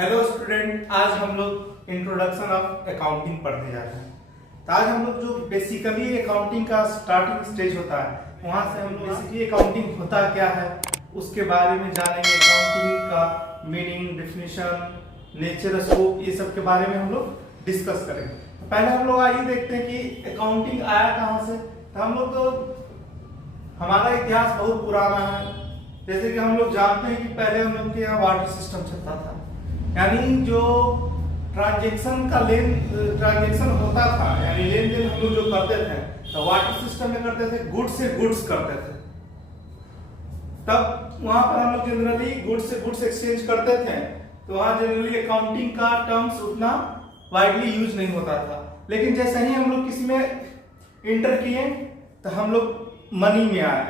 Hello student, आज हम लोग इंट्रोडक्शन ऑफ अकाउंटिंग पढ़ने जा रहे हैं। तो आज हम लोग जो बेसिकली अकाउंटिंग का स्टार्टिंग स्टेज होता है, वहां से हम लोग बेसिकली अकाउंटिंग होता क्या है उसके बारे में जानेंगे। अकाउंटिंग का मीनिंग, डेफिनेशन, नेचर, स्कोप, ये सब के बारे में हम लोग डिस्कस करेंगे। तो पहले हम लोग आइए देखते हैं कि अकाउंटिंग आया कहाँ से। तो हम लोग तो हमारा इतिहास बहुत पुराना है। जैसे कि हम लोग जानते हैं कि पहले हम लोग के यहाँ वाटर सिस्टम चलता था, यानी जो ट्रांजैक्शन होता था, यानी लेन देन हम लोग जो करते थे तो वाटर सिस्टम में करते थे, गुड्स से गुड्स करते थे। तब वहां पर हम लोग जनरली गुड्स से गुड्स एक्सचेंज करते थे, तो वहां जनरली अकाउंटिंग का टर्म्स उतना वाइडली यूज नहीं होता था। लेकिन जैसे ही हम लोग किसी में इंटर किए तो हम लोग मनी में आए,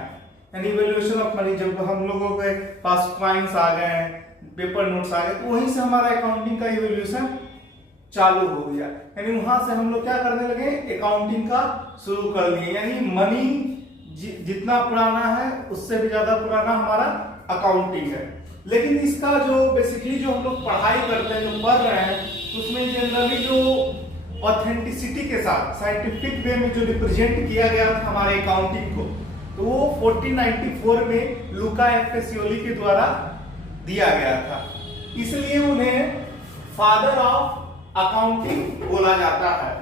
यानी वैल्यूएशन ऑफ मनी। जब हम लोगों के पास कॉइन्स आ गए, पेपर नोट्स आ गए, तो वहीं से हमारा अकाउंटिंग का इवोल्यूशन चालू हो गया। यानी वहां से हम लोग क्या करने लगे, अकाउंटिंग का शुरू कर दिए। यानी मनी जितना पुराना है उससे भी ज्यादा पुराना हमारा अकाउंटिंग है। लेकिन इसका जो बेसिकली जो हम लोग पढ़ाई करते हैं, जो पढ़ रहे हैं, उसमें जनरली जो ऑथेंटिसिटी के साथ साइंटिफिक वे में जो रिप्रेजेंट किया गया था हमारे अकाउंटिंग को, तो वो 1494 में लुका एफ पेसियोली के द्वारा दिया गया था। इसलिए उन्हें फादर ऑफ अकाउंटिंग बोला जाता है।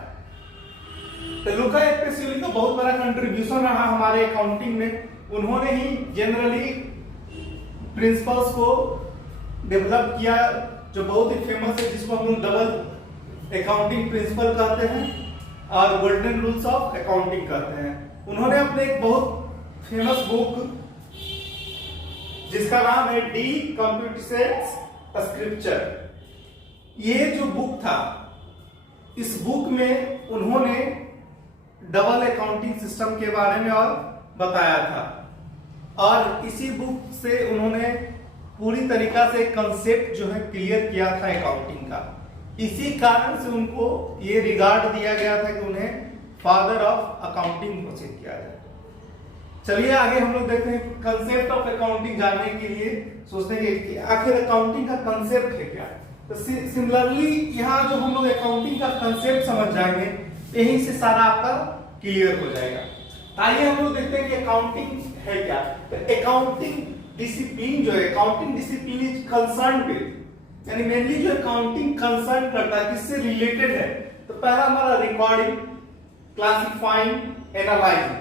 तो लुका एफ पेसियोली का बहुत बड़ा कंट्रीब्यूशन रहा हमारे अकाउंटिंग में। उन्होंने ही जनरली प्रिंसिपल्स को डेवलप किया, जो बहुत ही फेमस है, जिसको हम लोग डबल अकाउंटिंग प्रिंसिपल कहते हैं और गोल्डन रूल्स ऑफ अकाउंटिंग कहते हैं। उन्होंने अपने एक बहुत फेमस बुक जिसका नाम है डी कंप्यूटेशंस स्क्रिप्चर, ये जो बुक था, इस बुक में उन्होंने डबल अकाउंटिंग सिस्टम के बारे में और बताया था। और इसी बुक से उन्होंने पूरी तरीका से कंसेप्ट जो है क्लियर किया था अकाउंटिंग का। इसी कारण से उनको ये रिगार्ड दिया गया था कि उन्हें फादर ऑफ अकाउंटिंग घोषित किया जाए। चलिए आगे हम लोग देखते हैं कि कंसेप्ट ऑफ अकाउंटिंग जानने के लिए सोचते हैं कि आखिर अकाउंटिंग का कंसेप्ट है क्या। तो सिमिलरली यहाँ जो हम लोग अकाउंटिंग का कंसेप्ट समझ जाएंगे, यहीं से सारा आपका क्लियर हो जाएगा। आइए हम लोग देखते हैं कि अकाउंटिंग है क्या। तो अकाउंटिंग डिसिप्लिन जो है, accounting discipline is concern with, यानी मेनली जो अकाउंटिंग कंसर्न करता है, किससे रिलेटेड है। तो पहला हमारा रिकॉर्डिंग, क्लासिफाइंग, एनालाइजिंग।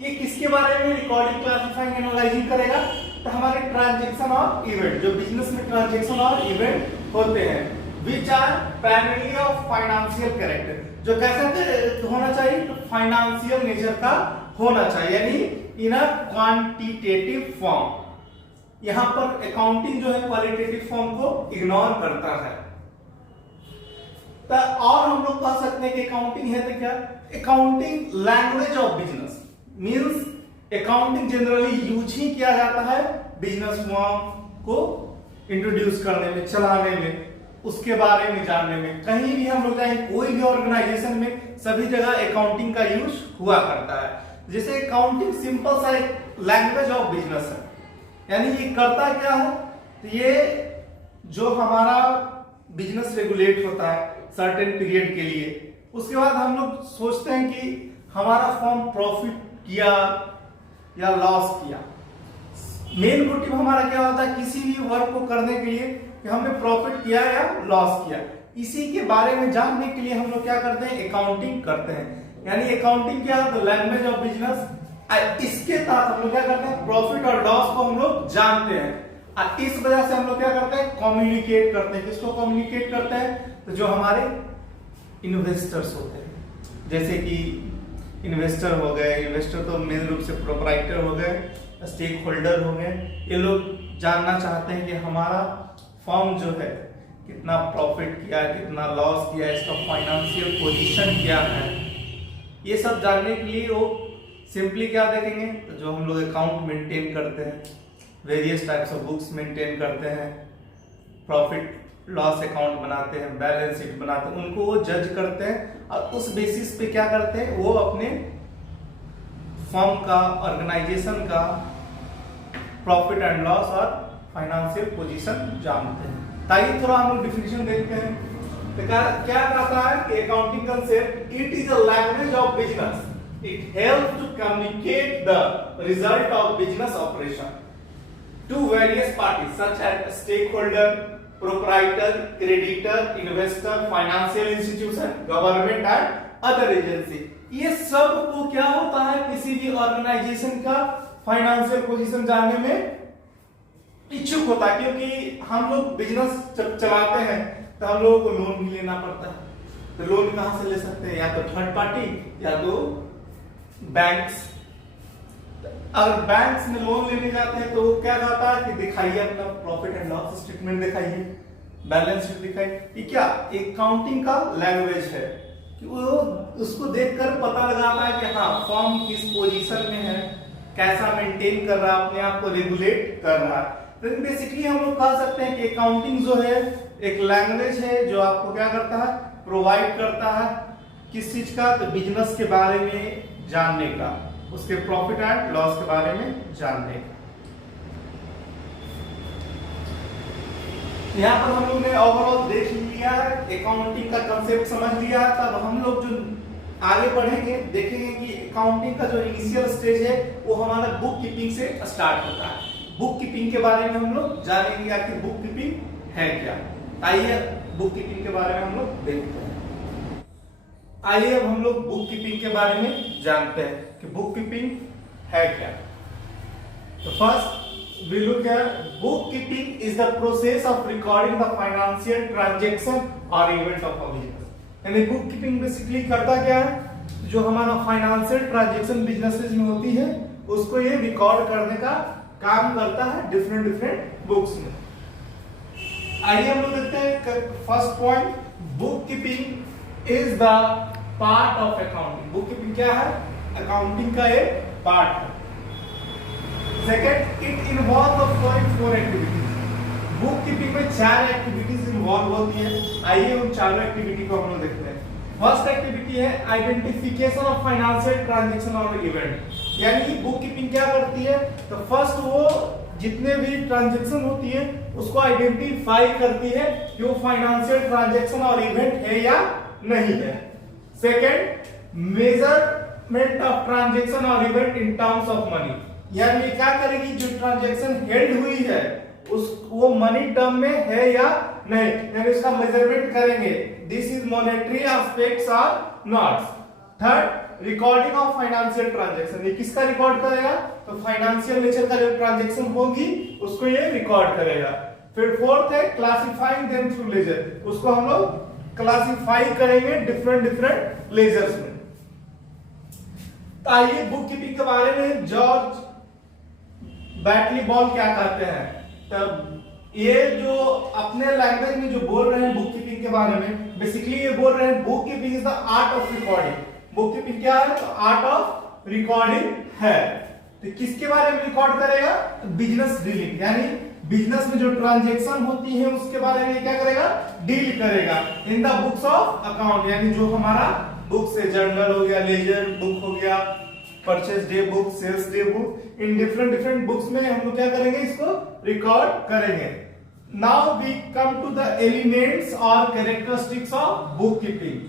ये किसके बारे में रिकॉर्डिंग, क्लासिफाइंग, एनालाइजिंग करेगा? तो हमारे ट्रांजैक्शन और इवेंट, जो बिजनेस में ट्रांजैक्शन और इवेंट होते हैं, which are primarily of financial character, जो कैसा होना चाहिए, तो फाइनेंशियल नेचर का होना चाहिए, यानी इन अ क्वांटिटेटिव फॉर्म। यहां पर अकाउंटिंग जो है क्वालिटेटिव फॉर्म को इग्नोर करता है। तो और हम लोग कह सकते हैं कि अकाउंटिंग है तो क्या, accounting language of business means accounting generally use ही किया जाता है बिजनेस फॉर्म को इंट्रोड्यूस करने में, चलाने में, उसके बारे में जानने में। कहीं भी हम लोग जाएं, कोई भी ऑर्गेनाइजेशन में, सभी जगह अकाउंटिंग का यूज हुआ करता है। जैसे अकाउंटिंग सिंपल सा एक लैंग्वेज ऑफ बिजनेस है, यानी ये करता क्या है, तो ये जो हमारा बिजनेस रेगुलेट होता है सर्टेन पीरियड के लिए, उसके बाद हम लोग सोचते हैं कि हमारा फॉर्म प्रॉफिट किया या लॉस किया। मेन मोटिव हमारा क्या होता है किसी भी वर्क को करने के लिए, कि हमने प्रॉफिट किया या लॉस किया। इसी के बारे में जानने के लिए हम लोग क्या करते हैं, अकाउंटिंग करते हैं। यानी अकाउंटिंग क्या है, लैंग्वेज ऑफ बिजनेस। इसके तहत हम लोग क्या करते हैं, प्रॉफिट और लॉस को हम लोग जानते हैं। इस वजह से हम लोग क्या करते हैं, कम्युनिकेट करते हैं। किसको कम्युनिकेट करते हैं, तो जो हमारे इन्वेस्टर्स होते हैं, जैसे कि इन्वेस्टर हो गए, इन्वेस्टर तो मेन रूप से प्रोप्राइटर हो गए, स्टेक होल्डर हो गए। ये लोग जानना चाहते हैं कि हमारा फर्म जो है कितना प्रॉफिट किया, कितना लॉस किया, इसका फाइनेंशियल पोजीशन क्या है। ये सब जानने के लिए वो सिंपली क्या देखेंगे, तो जो हम लोग अकाउंट मेंटेन करते हैं, various types of books maintain करते हैं, प्रॉफिट लॉस अकाउंट बनाते हैं, बैलेंस शीट बनाते हैं, उनको वो जज करते हैं और उस बेसिस पे क्या करते हैं, वो अपने फर्म का, ऑर्गेनाइजेशन का प्रॉफिट एंड लॉस और फाइनेंशियल पोजीशन जानते हैं। ताकि थोड़ा हम लोग डिफिनेशन देखते हैं। तो क्या कहता है कि accounting concept, it is a language of business, it helps to communicate the result of business operation to various parties such as stakeholder, proprietor, creditor, investor, financial institution, government and other agency. ये सब को क्या होता है, किसी भी organisation का financial position जानने में इच्छुक होता है, क्योंकि हम लोग बिजनेस जब चलाते हैं तो हम लोगों को लोन भी लेना पड़ता है। तो लोन कहां से ले सकते हैं, या तो थर्ड पार्टी या तो बैंक्स। अगर बैंक्स में लोन लेने जाते हैं तो क्या कहता है कि दिखाइए अपना प्रॉफिट एंड लॉस स्टेटमेंट, दिखाइए बैलेंस शीट दिखाइए। ये क्या अकाउंटिंग का लैंग्वेज है कि वो उसको देखकर पता लगाता है कि हाँ फर्म किस पोजीशन में है, कैसा मेंटेन कर रहा है, अपने आप को रेगुलेट कर रहा है। तो बेसिकली हम लोग कह सकते हैं कि अकाउंटिंग जो है एक लैंग्वेज है जो आपको क्या करता है, प्रोवाइड करता है किस चीज का, तो बिजनेस के बारे में जानने का, उसके प्रॉफिट एंड लॉस के बारे में जानने का। यहाँ पर हम लोग ने ओवरऑल देख लिया है, अकाउंटिंग का कंसेप्ट समझ लिया है। तब हम लोग जो आगे बढ़ेंगे देखेंगे कि अकाउंटिंग का जो इनिशियल स्टेज है वो हमारा बुक कीपिंग से स्टार्ट होता है। बुक कीपिंग के बारे में हम लोग जानेंगे आखिर बुक कीपिंग है क्या। आइए बुक कीपिंग के बारे में हम लोग देखते हैं। आइए अब हम लोग बुक कीपिंग के बारे में जानते हैं कि बुक कीपिंग है क्या। तो first we look at book keeping is the process of recording the financial transaction और इवेंट ऑफ अ बिजनेस। यानी बुक कीपिंग बेसिकली करता क्या है, जो हमारा फाइनेंशियल ट्रांजैक्शन बिजनेसेस में होती है उसको ये रिकॉर्ड करने का काम करता है डिफरेंट बुक्स में। आइए हम लोग देखते हैं first point, book keeping is the part of accounting. Book keeping क्या है, अकाउंटिंग का एक पार्ट है। Second, it involve the following 4 activities. Book keeping में 4 एक्टिविटीज इन्वॉल्व होती है। आइए उन चारों एक्टिविटी को हम लोग देखते हैं। फर्स्ट एक्टिविटी है आइडेंटिफिकेशन ऑफ फाइनेंशियल ट्रांजैक्शन और इवेंट। यानी बुक कीपिंग क्या करती है, तो फर्स्ट वो जितने भी ट्रांजैक्शन होती है उसको आइडेंटिफाई करती है कि वो फाइनेंशियल ट्रांजैक्शन और इवेंट है या नहीं है। सेकंड, मेजरमेंट ऑफ ट्रांजैक्शन और event in terms of money. यानी क्या करेगी, जो ट्रांजैक्शन हेल्ड हुई है उस वो मनी टर्म में है या नहीं, यानी उसका मेजरमेंट करेंगे। This is monetary aspects are not. Third, recording of financial transaction. ये किसका रिकॉर्ड करेगा, तो फाइनेंशियल नेचर का जो ट्रांजैक्शन होगी उसको ये रिकॉर्ड करेगा। फिर फोर्थ है क्लासिफाइंग देम थ्रू लेजर। उसको हम लोग क्लासिफाई करेंगे डिफरेंट लेजर्स में। तो आइए बुक कीपिंग के बारे में जॉर्ज बैटली बॉल क्या कहते हैं। तब ये जो अपने लैंग्वेज में जो बोल रहे हैं बुक कीपिंग के बारे में, बेसिकली ये बोल रहे हैं book keeping is the art of recording. Book keeping क्या है, तो आर्ट ऑफ रिकॉर्डिंग है। तो किसके बारे में रिकॉर्ड करेगा, तो बिजनेस डीलिंग, यानी बिजनेस में जो ट्रांजैक्शन होती है उसके बारे में क्या करेगा, डील करेगा in the books of account. यानी जो हमारा बुक से जर्नल हो गया, लेजर बुक हो गया, purchase day book, sales day book, in different books में हम लोग क्या करेंगे, इसको रिकॉर्ड करेंगे। Now we come to the elements और characteristics of book keeping.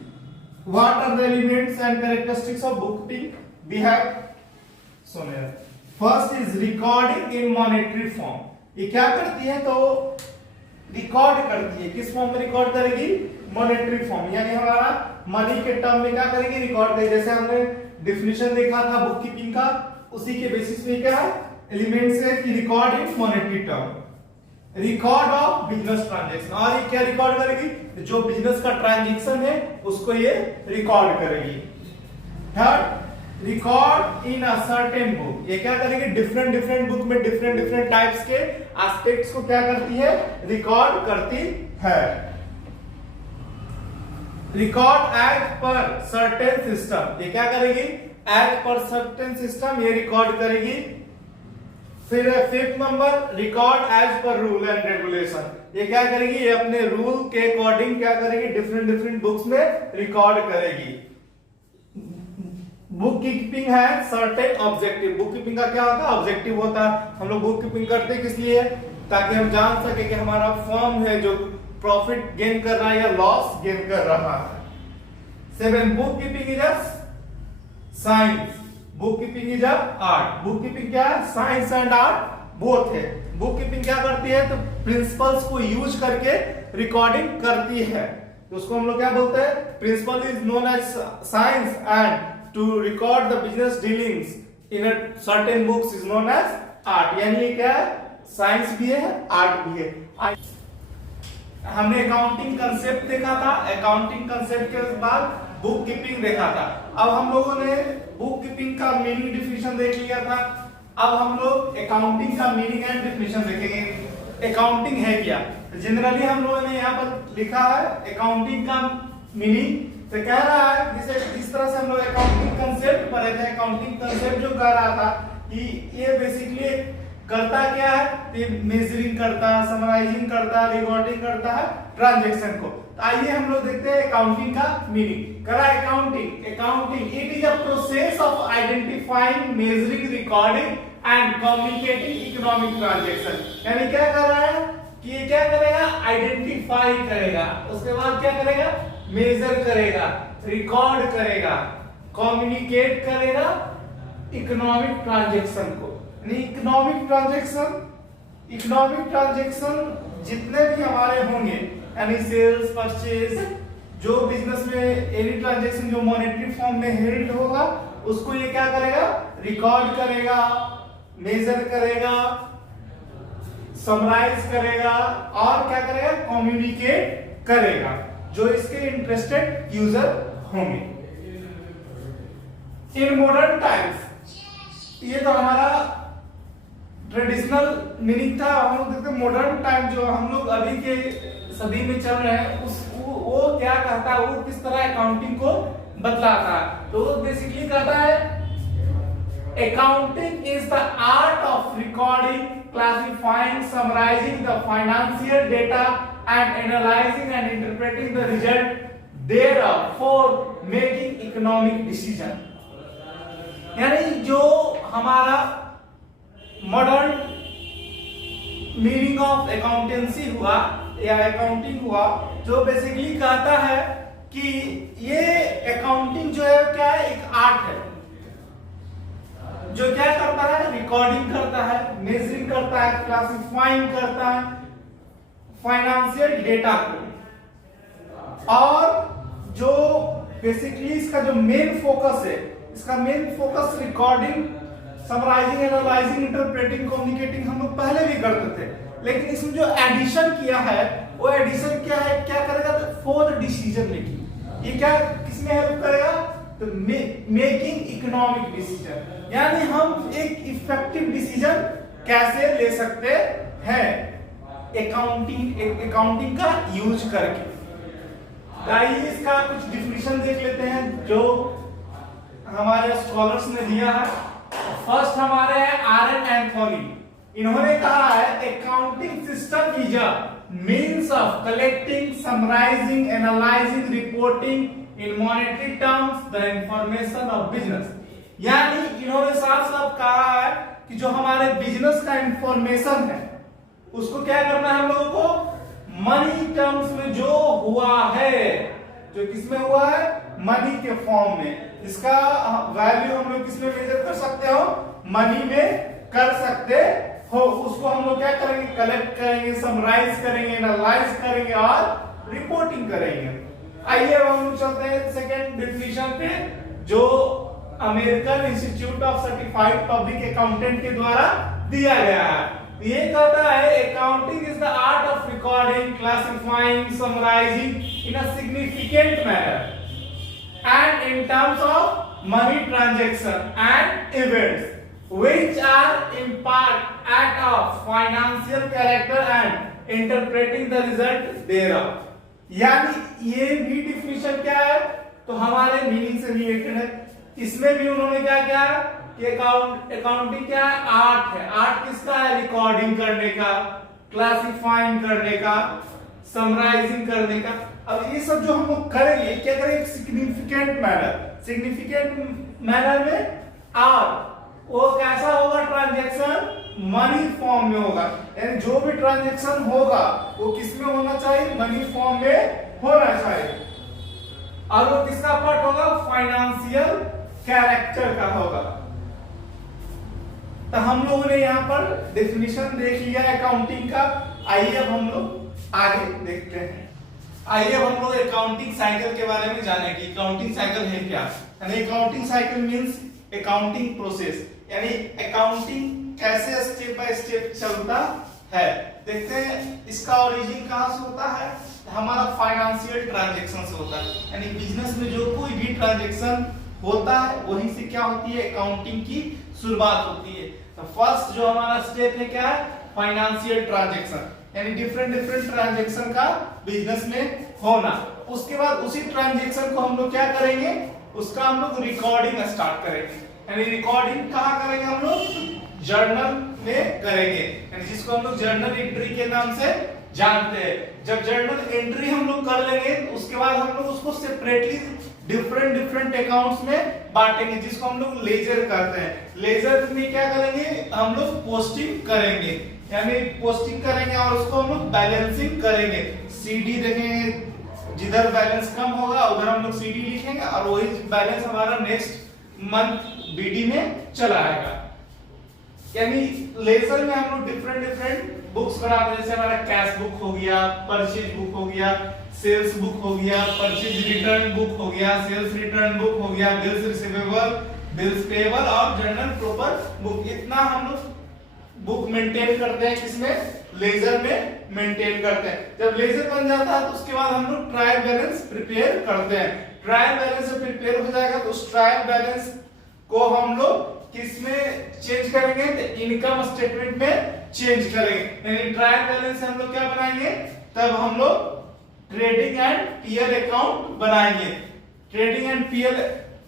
What are the elements and characteristics of bookkeeping? We have shown here. First is recording in monetary form. ये क्या करती है, तो रिकॉर्ड करती है। किस फॉर्म में रिकॉर्ड करेगी, मॉनेटरी फॉर्म, यानी हमारा मनी के टर्म में क्या करेगी, रिकॉर्ड करेगी। जैसे हमने डेफिनेशन देखा था बुक कीपिंग का, उसी के बेसिस पे क्या है, एलिमेंट्स है कि record in monetary term, record of business transaction. और ये क्या रिकॉर्ड करेगी, जो बिजनेस का ट्रांजैक्शन है उसको ये रिकॉर्ड करेगी। Third, record in a certain book. ये क्या करेगी, डिफरेंट बुक में डिफरेंट टाइप्स के एस्पेक्ट्स को क्या करती है, रिकॉर्ड करती है। Record as per certain system. ये क्या करेगी, एज पर सर्टेन सिस्टम ये रिकॉर्ड करेगी। फिर fifth number, record as per rule and regulation. ये क्या करेगी, ये अपने रूल के अकॉर्डिंग क्या करेगी, डिफरेंट बुक्स में रिकॉर्ड करेगी। बुक कीपिंग है सर्टेन ऑब्जेक्टिव। बुक कीपिंग का क्या होता है, ऑब्जेक्टिव होता है। हम लोग बुक कीपिंग करते हैं किस लिए, ताकि हम जान सके कि हमारा फर्म है जो प्रॉफिट गेन कर रहा है या लॉस गेन कर रहा है। 7 book keeping is a science, book keeping is a art. Book keeping क्या है? साइंस एंड आर्ट बोथ है। बुक कीपिंग क्या करती है? तो प्रिंसिपल्स को यूज करके रिकॉर्डिंग करती है, तो उसको हम लोग क्या बोलते हैं? Principle is known as science and to record the business dealings in a certain books is known as art. यानी ये क्या है? साइंस भी है, आर्ट भी है। हमने अकाउंटिंग कंसेप्ट देखा था, अकाउंटिंग कंसेप्ट के बाद बुक कीपिंग देखा था। अब हम लोगों ने बुक कीपिंग का मीनिंग डिफिनेशन देख लिया था। अब हम लोग अकाउंटिंग का मीनिंग एंड डिफिनेशन देखेंगे। अकाउंटिंग है क्या? जनरली हम लोगों ने यहाँ पर लिखा है अकाउंटिंग का मीनिंग, तो कह रहा है जैसे जिस तरह से हम लोग अकाउंटिंग कंसेप्ट पढ़े थे, अकाउंटिंग कंसेप्ट जो कह रहा था कि ये बेसिकली करता क्या है? ये मेजरिंग करता है, समराइजिंग करता है, रिकॉर्डिंग करता है ट्रांजैक्शन को। तो आइए हम लोग देखते हैं अकाउंटिंग का मीनिंग। करा accounting it is a process of identifying, measuring, recording and communicating economic transaction. यानी क्या कर रहा है कि ये क्या करेगा? आइडेंटिफाई करेगा, उसके बाद क्या करेगा? मेजर करेगा, रिकॉर्ड करेगा, कम्युनिकेट करेगा इकोनॉमिक ट्रांजैक्शन को। इकोनॉमिक ट्रांजैक्शन जितने भी हमारे होंगे, यानी सेल्स, परचेज, जो बिजनेस में एनी ट्रांजैक्शन जो मॉनेटरी फॉर्म में हेल्ड होगा, उसको ये क्या करेगा? रिकॉर्ड करेगा, मेजर करेगा, समराइज करेगा और क्या करेगा? कम्युनिकेट करेगा जो इसके इंटरेस्टेड यूजर होंगे। इन मॉडर्न टाइम्स, ये तो हमारा ट्रेडिशनल मीनिंग था। हम लोग देखते हैं मॉडर्न टाइम जो हम लोग अभी के सदी में चल रहे हैं, वो क्या कहता है? वो किस तरह अकाउंटिंग को बतलाता है? तो वो बेसिकली कहता है accounting is the art of recording, classifying, summarising the financial data and analysing and interpreting the result thereof for making economic decision. यानी जो हमारा मॉडर्न मीनिंग ऑफ अकाउंटेंसी हुआ या अकाउंटिंग हुआ, जो बेसिकली कहता है कि ये अकाउंटिंग जो है क्या है? एक आर्ट है जो क्या करता है? रिकॉर्डिंग करता है, मेजरिंग करता है, क्लासिफाइंग करता है फाइनेंशियल डेटा को। और जो बेसिकली इसका जो मेन फोकस है, इसका main focus recording, summarising, analysing, interpreting, communicating हम लोग पहले भी करते थे, लेकिन इसमें जो एडिशन किया है वो एडिशन क्या है? क्या करेगा? तो फॉर डिसीजन मेकिंग। ये क्या किसमें हेल्प करेगा? तो मेकिंग इकोनॉमिक डिसीजन, यानी हम एक इफेक्टिव डिसीजन कैसे ले सकते हैं अकाउंटिंग का यूज करके। आइए इसका कुछ डिफिनेशन देख लेते हैं जो हमारे स्कॉलर्स ने दिया है। फर्स्ट हमारे हैं आर.एन. एंथोनी। इन्होंने कहा है accounting system is a means of collecting, summarising, analysing, reporting in monetary terms the information of business. यानी इन्होंने साफ साफ कहा है कि जो हमारे बिजनेस का इंफॉर्मेशन है उसको क्या करना है हम लोगों को? मनी टर्म्स में जो हुआ है, जो किसमें हुआ है? मनी के फॉर्म में। इसका वैल्यू हम लोग किसमें मेजर कर सकते हो? मनी में कर सकते हो। उसको हम लोग क्या करेंगे? कलेक्ट करेंगे, समराइज करेंगे, एनालाइज करेंगे और रिपोर्टिंग करेंगे। आइए हम चलते हैं सेकंड डेफिनेशन पे, जो American Institute of Certified Public Accountant के द्वारा दिया गया है। ये कहता है accounting is the art of recording, classifying, summarising in a significant manner and in terms of money transaction and events which are in part act of financial character and interpreting the result thereof। यानी ये भी definition क्या है? तो हमारे meaning से related है। इसमें भी उन्होंने क्या किया कि अकाउंटिंग क्या है? आर्ट है। आर्ट किसका है? रिकॉर्डिंग करने का, क्लासिफाइंग करने का, समराइजिंग करने का। अब ये सब जो हम लोग करेंगे, क्या करेंगे? सिग्निफिकेंट मैनर में। और वो कैसा होगा ट्रांजैक्शन? मनी फॉर्म में होगा, यानी जो भी ट्रांजैक्शन होगा वो किस में होना चाहिए, मनी फॉर्म में होना चाहिए, और वो किसका पार्ट होगा, फाइनेंशियल कैरेक्टर का होगा। तो हम लोगों ने यहाँ पर डेफिनेशन देख लिया अकाउंटिंग का। आइए अब हम लोग आगे देखते हैं। आइए अब हम लोग अकाउंटिंग साइकिल के बारे में जाने की। अकाउंटिंग साइकिल है क्या, यानी accounting cycle means accounting process, यानी अकाउंटिंग कैसे स्टेप बाय स्टेप चलता है। देखते हैं इसका ओरिजिन कहां से होता है, हमारा फाइनेंशियल ट्रांजैक्शन से होता है, यानी बिजनेस में जो कोई भी ट्रांजैक्शन होता है वहीं से क्या होती है, अकाउंटिंग की शुरुआत होती है। तो फर्स्ट जो हमारा स्टेप है क्या है, फाइनेंशियल ट्रांजैक्शन, यानी डिफरेंट ट्रांजैक्शन का बिजनेस में होना। उसके बाद उसी ट्रांजैक्शन को हम लोग क्या करेंगे, उसका हम लोग रिकॉर्डिंग स्टार्ट करेंगे, यानी रिकॉर्डिंग कहाँ करेंगे, हम लोग जर्नल में करेंगे, यानी जिसको हम लोग जर्नल एंट्री के नाम से जानते हैं। जब जर्नल एंट्री हम लोग कर लेंगे तो उसके बाद हम लोग उसको सेपरेटली डिफरेंट अकाउंट्स में बांटेंगे, जिसको हम लोग लेजर कहते हैं। लेजर में क्या करेंगे, हम लोग पोस्टिंग करेंगे, यानी पोस्टिंग करेंगे और उसको हम लोग बैलेंसिंग करेंगे। सीडी देखेंगे, जिधर बैलेंस कम होगा उधर हम लोग सीडी लिखेंगे और वही बैलेंस हमारा नेक्स्ट मंथ बीडी में चला आएगा। यानी लेजर में हम लोग डिफरेंट बुक्स बनाते हैं, जैसे हमारा कैश बुक हो गया, परचेज बुक हो गया, सेल्स बुक हो गया, परचेज रिटर्न बुक हो गया, सेल्स रिटर्न बुक हो गया, बिल्स रिसीवेबल, बिल्स पेएबल और जर्नल प्रॉपर बुक। इतना हम लोग बुक मेंटेन करते हैं, किसमें, लेजर में मेंटेन करते हैं। जब लेजर बन जाता है तो उसके बाद हम लोग ट्रायल बैलेंस प्रिपेयर करते हैं। ट्रायल बैलेंस जब प्रिपेयर हो जाएगा तो उस ट्रायल बैलेंस को हम लोग किसमें चेंज करेंगे, तो इनकम स्टेटमेंट में चेंज करेंगे। यानी ट्रायल बैलेंस से हम लोग क्या बनाएंगे, तब हम लोग ट्रेडिंग एंड पीएल अकाउंट बनाएंगे। ट्रेडिंग एंड पीएल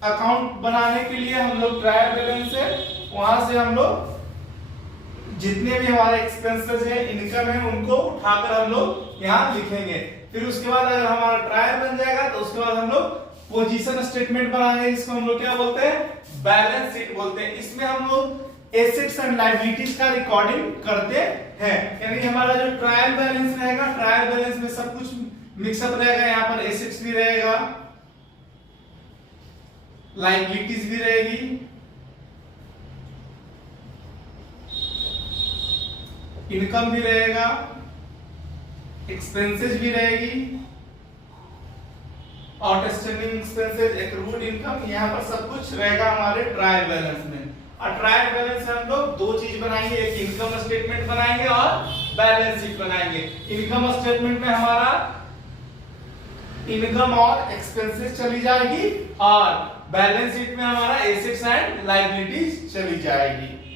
अकाउंट बनाने के लिए हम लोग ट्रायल बैलेंस से वहां से हम लोग जितने भी हमारे एक्सपेंसेस है, इनकम है, उनको उठाकर हम लोग यहाँ लिखेंगे। फिर उसके बाद अगर हमारा ट्रायल बन जाएगा तो उसके बाद हम लोग पोजीशन स्टेटमेंट बनाएंगे, जिसको हम लोग क्या बोलते हैं, बैलेंस शीट बोलते हैं। इसमें हम लोग एसेट्स एंड लायबिलिटीज का रिकॉर्डिंग करते हैं। यानी हमारा जो ट्रायल बैलेंस रहेगा, ट्रायल बैलेंस में सब कुछ मिक्सअप रहेगा, यहाँ पर एसेट्स भी रहेगा, लायबिलिटीज भी रहेगी, इनकम भी रहेगा, एक्सपेंसेस भी रहेगी, आउटस्टैंडिंग एक्सपेंसेस, एक्रूड इनकम, यहाँ पर सब कुछ रहेगा हमारे ट्रायल बैलेंस में। और ट्रायल बैलेंस से हम लोग दो चीज बनाएंगे, एक इनकम स्टेटमेंट बनाएंगे और बैलेंस शीट बनाएंगे। इनकम स्टेटमेंट में हमारा इनकम और एक्सपेंसेस चली जाएगी और बैलेंस शीट में हमारा एसेट्स एंड लायबिलिटीज चली जाएगी।